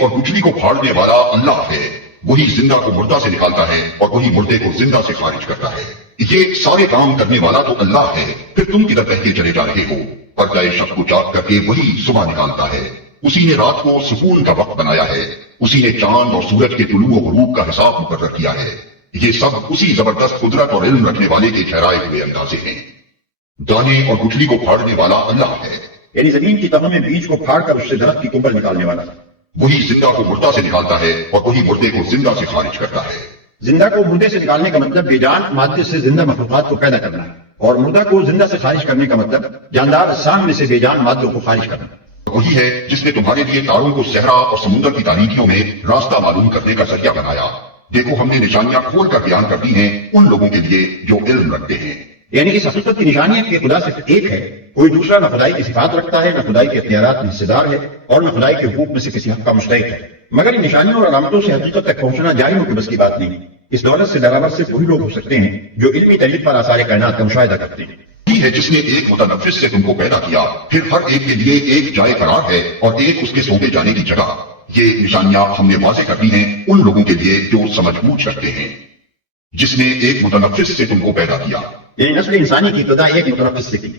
اور گٹھلی کو پھاڑنے والا اللہ ہے، وہی زندہ کو مردہ سے نکالتا ہے اور وہی مردے کو زندہ سے خارج کرتا ہے۔ یہ سارے کام کرنے والا تو اللہ ہے، پھر تم کدھر بہتے چلے جا رہے ہو؟ پردہ شب کو چاک کر کے وہی صبح نکالتا ہے، اسی نے رات کو سکون کا وقت بنایا ہے، اسی نے چاند اور سورج کے طلوع و غروب کا حساب مقرر کیا ہے۔ یہ سب اسی زبردست قدرت اور علم رکھنے والے کے ٹھہرائے ہوئے اندازے ہیں۔ دانے اور گٹھلی کو پھاڑنے والا اللہ ہے، یعنی زمین کی تہوں میں بیج کو پھاڑ کر اس سے درخت کی کمبل نکالنے والا۔ وہی زندہ کو مردہ سے نکالتا ہے اور وہی مردے کو زندہ سے خارج کرتا ہے۔ زندہ کو مردے سے نکالنے کا مطلب بے جان مادے سے زندہ مخلوقات کو پیدا کرنا ہے، اور مردہ کو زندہ سے خارج کرنے کا مطلب جاندار اجسام میں سے بے جان مادوں کو خارج کرنا۔ وہی ہے جس نے تمہارے لیے تاروں کو صحرا اور سمندر کی تاریکیوں میں راستہ معلوم کرنے کا ذریعہ بنایا۔ دیکھو ہم نے نشانیاں کھول کر بیان کر دی ہیں ان لوگوں کے لیے جو علم رکھتے ہیں۔ یعنی اس حقیقت کی نشانی ہے کہ خدا صرف ایک ہے، کوئی دوسرا نہ خدائی کی صفات رکھتا ہے، نہ خدائی کے اختیارات میں حصہ دار ہے، اور نہ خدائی کے حقوق میں سے کسی حق کا مستحق ہے۔ مگر ان نشانیوں اور علامتوں سے حقیقت تک پہنچنا جاہلوں کے بس کی بات نہیں۔ اس دولت سے برابر صرف وہی لوگ ہو سکتے ہیں جو علمی طریق پر آثار کائنات کا مشاہدہ کرتے ہیں۔ وہی ہے جس نے ایک متنفس سے تم کو پیدا کیا، پھر ہر ایک کے لیے ایک جائے قرار ہے اور ایک اس کے سونپے جانے کی جگہ۔ یہ نشانیاں ہم نے واضح کر دی ہیں ان لوگوں کے لیے جو سمجھ بوجھ رکھتے ہیں۔ جس نے ایک متنفس سے تم کو پیدا کیا، یعنی نسل انسانی کی ابتدا ایک متنفس سے کی۔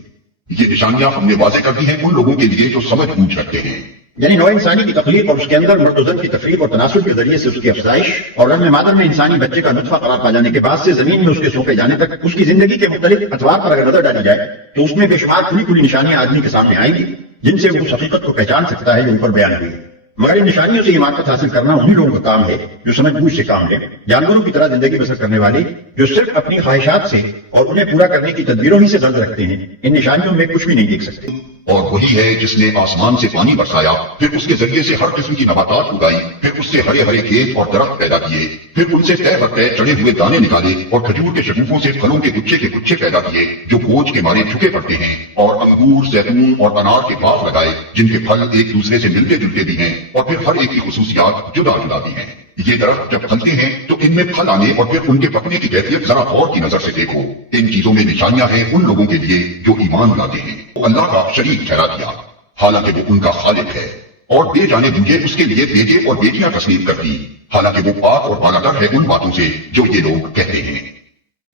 یہ نشانیاں ہم نے واضح کر دی ہیں ان لوگوں کے لیے جو سمجھ بوجھ رکھتے ہیں۔ یعنی نوع انسانی کی تخلیق اور اس کے اندر مرد و زن کی تفریق اور تناسل کے ذریعے سے اس کی افزائش اور رحم مادر میں انسانی بچے کا نطفہ قرار پا جانے کے بعد سے زمین میں اس کے سونپے جانے تک اس کی زندگی کے مختلف اطوار پر اگر نظر ڈالی جائے تو اس میں بے شمار کھلی کھلی نشانیاں آدمی کے سامنے آئیں گی جن سے وہ اس حقیقت کو پہچان سکتا ہے جو اوپر بیان ہوئی ہے۔ مگر ان نشانیوں سے یہ معرفت حاصل کرنا انہی لوگوں کا کام ہے جو سمجھ بوجھ سے کام لے، جانوروں کی طرح زندگی بسر کرنے والے جو صرف اپنی خواہشات سے اور انہیں پورا کرنے کی تدبیروں ہی سے غرض رکھتے ہیں، ان نشانیوں میں کچھ بھی نہیں دیکھ سکتے۔ اور وہی ہے جس نے آسمان سے پانی برسایا، پھر اس کے ذریعے سے ہر قسم کی نباتات اگائی، پھر اس سے ہرے ہرے کھیت اور درخت پیدا کیے، پھر ان سے طے بر طے چڑھے ہوئے دانے نکالے اور کھجور کے شگوفوں سے پھلوں کے گچھے پیدا کیے جو بوجھ کے مارے جھکے پڑتے ہیں، اور انگور، زیتون اور انار کے باغ لگائے جن کے پھل ایک دوسرے سے ملتے جلتے بھی ہیں اور پھر ہر ایک کی خصوصیات جدا جدا بھی ہیں۔ یہ درخت جب پھلتے ہیں تو ان میں پھل آنے اور پھر ان کے پکنے کی کیفیت ذرا غور کی نظر سے دیکھو۔ ان چیزوں میں نشانیاں ہیں ان لوگوں کے لیے جو ایمان لاتے ہیں۔ وہ اللہ کا شریک ٹھہرا دیا حالانکہ وہ ان کا خالق ہے، اور بے جانے بوجھے اس کے لیے بیٹے اور بیٹیاں تسلیم کر دی حالانکہ وہ پاک اور بالاتر ہے ان باتوں سے جو یہ لوگ کہتے ہیں۔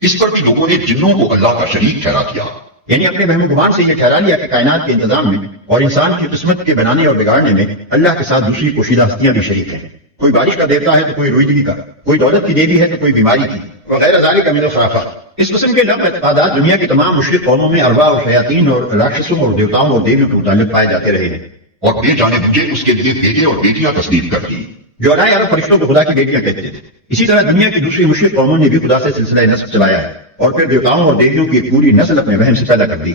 اس پر بھی لوگوں نے جنوں کو اللہ کا شریک ٹھہرا دیا، یعنی اپنے وہم گمان سے یہ ٹھہرا لیا کہ کائنات کے انتظام میں اور انسان کی قسمت کے بنانے اور بگاڑنے میں اللہ کے ساتھ دوسری پوشیدہ ہستیاں بھی شریک ہیں۔ کوئی بارش کا دیوتا ہے تو کوئی روئیدگی کا، کوئی دولت کی دیوی ہے تو کوئی بیماری کی، وغیرہ ذالک من الخرافات۔ اس قسم کے لفظ اعتقادات دنیا کی تمام مشرک قوموں میں ارواح اور شیاطین اور راکشسوں اور دیوتاؤں اور دیویوں کے متعلق پائے جاتے رہے ہیں، اور بے جانے بوجھے اس کے لیے بیٹے اور بیٹیاں تسلیم کر دی۔ جو ارائے عرب فرشتوں کو خدا کی بیٹیاں کہتے تھے۔ اسی طرح دنیا کی دوسری مشرک قوموں نے بھی خدا سے سلسلہ نسب چلایا ہے اور پھر دیوتاؤں اور دیویوں کی ایک پوری نسل اپنے وہم سے پیدا کر دی۔